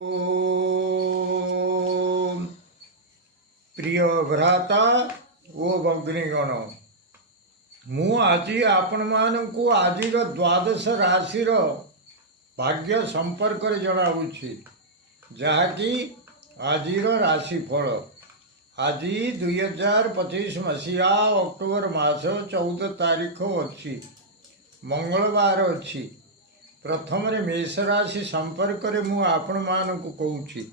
ओम प्रिय भ्राता ओ भग्नीगण मु आज आपण मानू आज द्वादश राशि भाग्य संपर्क जनाऊँगी जहाँकि आज राशिफल आज 2025 मसीहा अक्टोबर मास 14 तारीख अच्छी मंगलवार अच्छी प्रथम मेष राशि संपर्क में मु आपण मानू कहूँ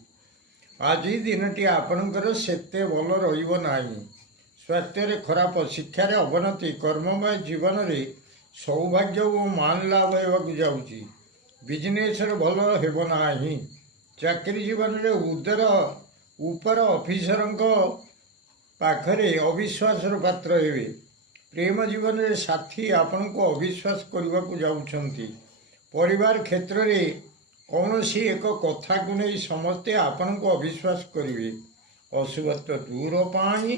आज दिनटी आपणकर सेते भल रहा स्वास्थ्य खराब शिक्षा अवनति कर्ममय जीवन में सौभाग्य और मान लाभ होगा जाऊँगी बिजनेस भल होना चाकरी जीवन में उदर उपर ऑफिसर पाखरे अविश्वास पात्र हे प्रेम जीवन में साथी आपण को अविश्वास करने को जाऊँगी परिवार क्षेत्र में कौन सी एक कथा को नहीं समस्ते आपण को अविश्वास करेंगे अशुभत्व दूर पाई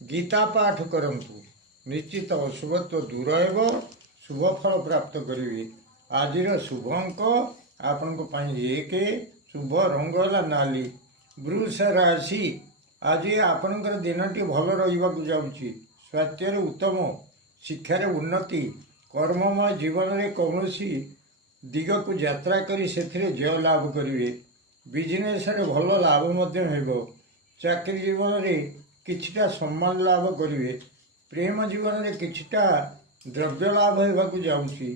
गीता पाठ करंतु निश्चित अशुभत्व दूर हो शुभ फल प्राप्त करेंगे आज शुभ अंक आपण एक शुभ रंग है नाली वृष राशि आज आपणकर दिनटी भल रहा जाऊँगी स्वास्थ्य उत्तम शिक्षार उन्नति कर्ममय जीवन में कौन दिग को यात्रा करी से जय लाभ करेंगे बिजनेस भल लाभ हो चाकरी जीवन में किछिटा सम्मान लाभ करेंगे प्रेम जीवन में किछिटा द्रव्य लाभ होगा जाऊँगी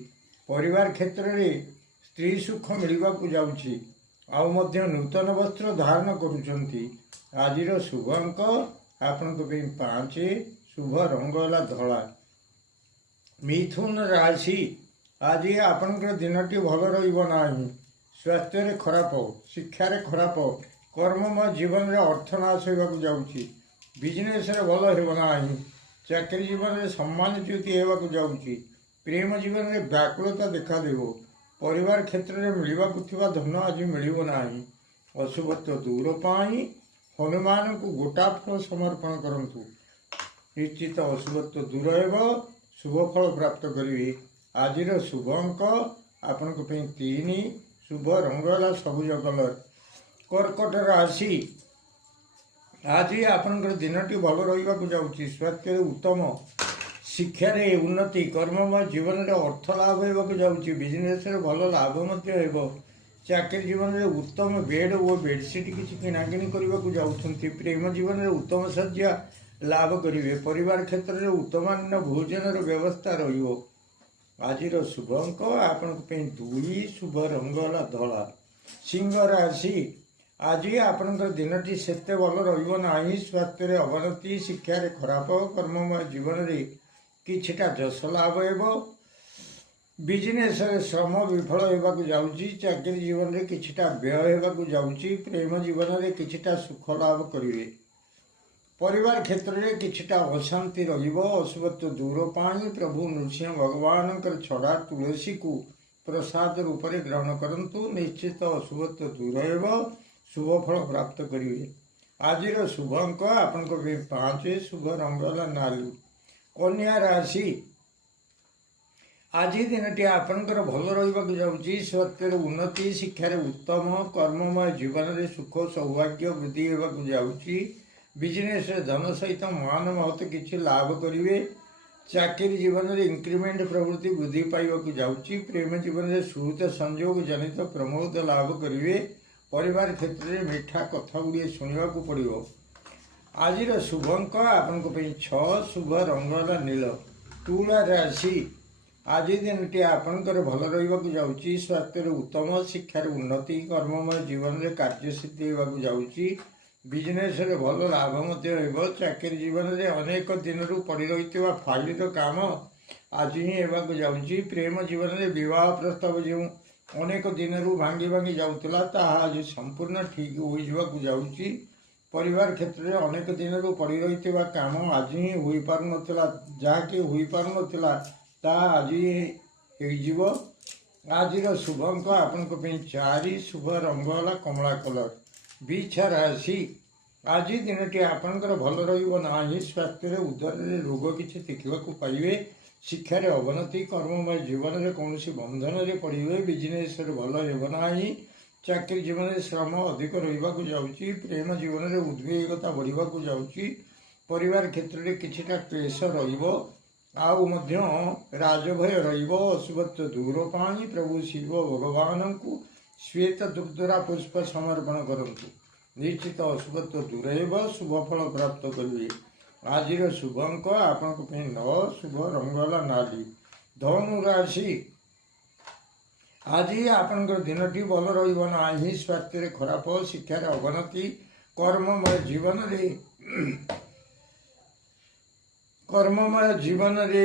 परिवार क्षेत्र में स्त्री सुख मिलवा जाऊँगी आउ नूतन वस्त्र धारण करुँच आज शुभ अंक आपण 5 शुभ रंग है धला मिथुन राशि आज आपणकर दिनटी भल रहा स्वास्थ्य खराब शिक्षार खराब कर्ममय जीवन में अर्थनाश होगा जाऊँगी बिजनेस भल होना चाकरी जीवन में सम्मानच्युति होगा जाऊँगी प्रेम जीवन में व्याकुलता देखा परिवार क्षेत्र में मिलवा धन आज मिलना अशुभत्व दूर पाई हनुमान को गोटा फल समर्पण करंतु निश्चित अशुभत्व दूर हो शुभ फल प्राप्त करेंगे आज शुभ अंक आपण 3 शुभ रंग है सबुज कलर कर्कट राशि आज आपणकर दिनटी भल रहा जाऊँगी स्वास्थ्य उत्तम शिक्षार उन्नति कर्ममय जीवन में अर्थ लाभ होगा जाऊँगी बिजनेस भल लाभ हो चाकरी जीवन में उत्तम बेड और बेडसीट किसी किणाकिणी करने को जाऊँगी प्रेम जीवन में उत्तम शଯ୍या लाभ करेंगे परिवार क्षेत्र में उत्तमान्य भोजन व्यवस्था रही आज शुभ अंक आपण 2 शुभ रंग है धला सिंह राशि आज आपणकर दिनटी सेते भल रहा स्वास्थ्य अवनति शिक्षार खराब कर्ममय जीवन में किछिटा जस लाभ हो बिजनेस श्रम विफल होगा जाऊँगी चाकरी जीवन में किछिटा व्यय होगा जाऊँगी प्रेम जीवन में किछिटा सुख लाभ करेंगे परिवार क्षेत्र में किछिटा अशांति अशुभत्व दूर पाई प्रभु नृसिंह भगवान छड़ा तुलसी को प्रसाद रूप में ग्रहण करंतु निश्चित अशुभत्व दूर हो शुभ फल प्राप्त करेंगे आज शुभ अंक आपण 5 शुभ रंग है नालू कन्या राशि आज दिनटी आपणकर भल रहा जाऊँगी स्वास्थ्य उन्नति शिक्षार उत्तम कर्ममय जीवन में सुख सौभाग्य वृद्धि होगा जाऊँगी बिजनेस धन सहित मान महत किसी लाभ करेंगे चाकरी जीवन में इंक्रीमेंट प्रवृत्ति वृद्धि पाइबा जाऊँगी प्रेम जीवन में सुहृत संयोग जनित प्रमोद लाभ करेंगे परिवार क्षेत्र में मीठा कथा गुड़िए शुणा पड़ो आज शुभ अंक आपण 6 शुभ रंग है नील तुला राशि आज दिनटी आपणकर भल रहा जाऊँगी स्वास्थ्य उत्तम शिक्षार उन्नति कर्ममय जीवन में कार्यसिद्धि होगा जाऊँगी बिजनेस भल लाभ हो चाकरी जीवन में अनेक दिन पड़ रही फाइल काम आज ही होगा जाऊँगी प्रेम जीवन में विवाह प्रस्ताव जो अनेक दिन भांगी भांगी जाऊला आज संपूर्ण ठीक हो जाऊँगी परिवार क्षेत्र में अनेक दिन पड़ रही काम आज ही हो पार नाला जहाँकि हो पार नाला आज हो आज शुभ अंक आपण 4 शुभ रंग है कमला कलर बिछा राशि आज दिनटी आपणकर भल रहा स्वास्थ्य उदर रोग किसी देखा पाइबे शिक्षार अवनति कर्ममय जीवन में कौन बंधन में पड़े बिजनेस भल होना ଚାକିରି ଜୀବନରେ ଶ୍ରମ ଅଧିକ ରହିବାକୁ ଯାଉଛି। ପ୍ରେମ ଜୀବନରେ ଉଦ୍ବେଗତା ବଢ଼ିବାକୁ ଯାଉଛି। ପରିବାର କ୍ଷେତ୍ରରେ କିଛିଟା କ୍ଲେଶ ରହିବ। ଆଉ ମଧ୍ୟ ରାଜଭୟ ରହିବ। ଅଶୁଭତ୍ୱ ଦୂର ପାଇଁ ପ୍ରଭୁ ଶିବ ଭଗବାନଙ୍କୁ ଶ୍ଵେତ ଦୁର୍ଦ୍ଧରା ପୁଷ୍ପ ସମର୍ପଣ କରନ୍ତୁ। ନିଶ୍ଚିତ ଅଶୁଭତ୍ୱ ଦୂର ହେବ। ଶୁଭ ଫଳ ପ୍ରାପ୍ତ କରିବେ। ଆଜିର ଶୁଭ ଅଙ୍କ ଆପଣଙ୍କ ପାଇଁ 9, ଶୁଭ ରଙ୍ଗ ହେଲା ନାଲି। ଧନୁ ରାଶି, ଆଜି ଆପଣଙ୍କର ଦିନଟି ଭଲ ରହିବ ନାହିଁ। ସ୍ୱାସ୍ଥ୍ୟରେ ଖରାପ, ଶିକ୍ଷାରେ ଅବନତି, କର୍ମମୟ ଜୀବନରେ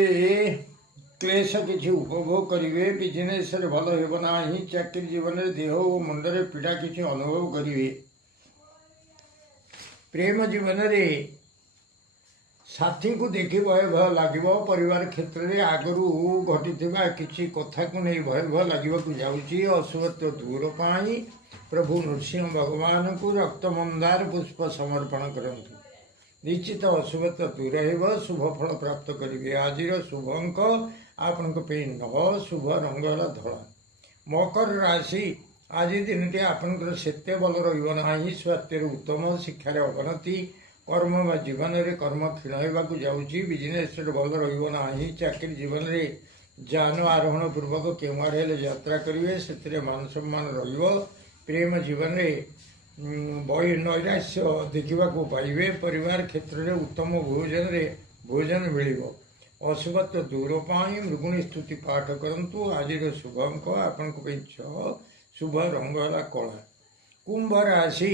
କ୍ଲେଶ କିଛି ଉପଭୋଗ କରିବେ। ବିଜନେସରେ ଭଲ ହେବ ନାହିଁ। ଚାକିରି ଜୀବନରେ ଦେହ ଓ ମୁଣ୍ଡରେ ପୀଡ଼ା କିଛି ଅନୁଭବ କରିବେ। ପ୍ରେମ ଜୀବନରେ ସାଥୀଙ୍କୁ ଦେଖି ଭୟ ଲାଗିବ। ପରିବାର କ୍ଷେତ୍ରରେ ଆଗରୁ ଘଟିଥିବା କିଛି କଥାକୁ ନେଇ ଭୟ ଲାଗିବାକୁ ଯାଉଛି। ଅଶୁଭତ୍ୱ ଦୂର ପାଇଁ ପ୍ରଭୁ ନୃସିଂହ ଭଗବାନଙ୍କୁ ରକ୍ତମନ୍ଦାର ପୁଷ୍ପ ସମର୍ପଣ କରନ୍ତୁ। ନିଶ୍ଚିତ ଅଶୁଭତ୍ୱ ଦୂର ହେବ। ଶୁଭ ଫଳ ପ୍ରାପ୍ତ କରିବେ। ଆଜିର ଶୁଭ ଅଙ୍କ ଆପଣଙ୍କ ପାଇଁ 9, ଶୁଭ ରଙ୍ଗ ହେଲା ଧଳା। ମକର ରାଶି, ଆଜି ଦିନଟି ଆପଣଙ୍କର ସେତେ ଭଲ ରହିବ ନାହିଁ। ସ୍ୱାସ୍ଥ୍ୟରେ ଉତ୍ତମ, ଶିକ୍ଷାରେ ଅବନତି, କର୍ମ ବା ଜୀବନରେ କର୍ମ କ୍ଷୀଣ ହେବାକୁ ଯାଉଛି। ବିଜନେସରେ ଭଲ ରହିବ ନାହିଁ। ଚାକିରି ଜୀବନରେ ଯାନ ଆରୋହଣ ପୂର୍ବକ କେଉଁଆଡ଼େ ହେଲେ ଯାତ୍ରା କରିବେ, ସେଥିରେ ମାନ ସମ୍ମାନ ରହିବ। ପ୍ରେମ ଜୀବନରେ ନୈରାଶ୍ୟ ଦେଖିବାକୁ ପାଇବେ। ପରିବାର କ୍ଷେତ୍ରରେ ଉତ୍ତମ ଭୋଜନ ମିଳିବ। ଅଶୁଭତ୍ୱ ଦୂର ପାଇଁ ମୃଗୁଣୀ ସ୍ତୁତି ପାଠ କରନ୍ତୁ। ଆଜିର ଶୁଭ ଅଙ୍କ ଆପଣଙ୍କ ପାଇଁ 6, ଶୁଭ ରଙ୍ଗ ହେଲା କଳା। କୁମ୍ଭ ରାଶି,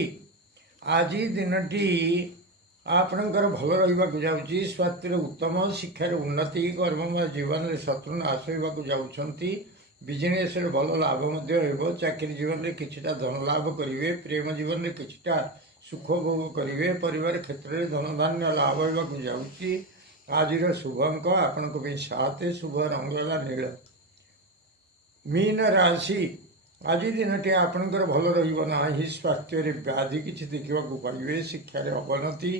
ଆଜି ଦିନଟି ଆପଣଙ୍କର ଭଲ ରହିବାକୁ ଯାଉଛି। ସ୍ୱାସ୍ଥ୍ୟରେ ଉତ୍ତମ, ଶିକ୍ଷାରେ ଉନ୍ନତି, କର୍ମ ବା ଜୀବନରେ ଶତ୍ରୁ ନାଶ ହେବାକୁ ଯାଉଛନ୍ତି। ବିଜନେସରେ ଭଲ ଲାଭ ମଧ୍ୟ ହେବ। ଚାକିରି ଜୀବନରେ କିଛିଟା ଧନ ଲାଭ କରିବେ। ପ୍ରେମ ଜୀବନରେ କିଛିଟା ସୁଖ ଭୋଗ କରିବେ। ପରିବାର କ୍ଷେତ୍ରରେ ଧନଧାନ୍ୟ ଲାଭ ହେବାକୁ ଯାଉଛି। ଆଜିର ଶୁଭ ଅଙ୍କ ଆପଣଙ୍କ ପାଇଁ 7, ଶୁଭ ରଙ୍ଗ ହେଲା ନୀଳ। ମୀନ ରାଶି, ଆଜି ଦିନଟି ଆପଣଙ୍କର ଭଲ ରହିବ ନାହିଁ। ସ୍ୱାସ୍ଥ୍ୟରେ ବ୍ୟାଧି କିଛି ଦେଖିବାକୁ ପାଇବେ। ଶିକ୍ଷାରେ ଅବନତି,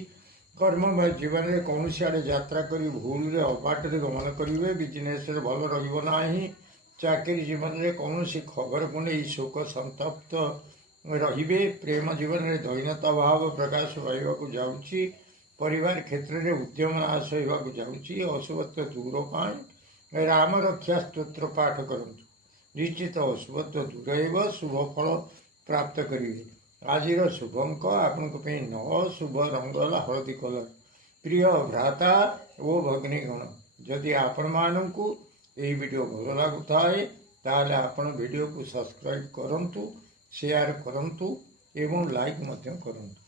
କର୍ମ ବା ଜୀବନରେ କୌଣସି ଆଡ଼େ ଯାତ୍ରା କରି ଭୁଲରେ ଅବାଟରେ ଗମନ କରିବେ। ବିଜନେସରେ ଭଲ ରହିବ ନାହିଁ। ଚାକିରି ଜୀବନରେ କୌଣସି ଖବରକୁ ନେଇ ଶୋକ ସନ୍ତପ୍ତ ରହିବେ। ପ୍ରେମ ଜୀବନରେ ଦୈନତା ଭାବ ପ୍ରକାଶ ପାଇବାକୁ ଯାଉଛି। ପରିବାର କ୍ଷେତ୍ରରେ ଉଦ୍ୟମ ନାଶ ହେବାକୁ ଯାଉଛି। ଅଶୁଭତ୍ୱ ଦୂର ପାଇଁ ରାମ ରକ୍ଷା ସ୍ତୋତ୍ର ପାଠ କରନ୍ତୁ। ନିଶ୍ଚିତ ଅଶୁଭତ୍ୱ ଦୂର ହେବ। ଶୁଭ ଫଳ ପ୍ରାପ୍ତ କରିବେ। ଆଜିର ଶୁଭ ଅଙ୍କ ଆପଣଙ୍କ ପାଇଁ 9, ଶୁଭ ରଙ୍ଗ ହେଲା ହଳଦୀ କଲର। ପ୍ରିୟ ଭ୍ରାତା ଓ ଭଗ୍ନୀଗଣ, ଯଦି ଆପଣମାନଙ୍କୁ ଏହି ଭିଡ଼ିଓ ଭଲ ଲାଗୁଥାଏ ତାହେଲେ ଆପଣ ଭିଡ଼ିଓକୁ ସବସ୍କ୍ରାଇବ୍ କରନ୍ତୁ, ସେୟାର କରନ୍ତୁ ଏବଂ ଲାଇକ୍ ମଧ୍ୟ କରନ୍ତୁ।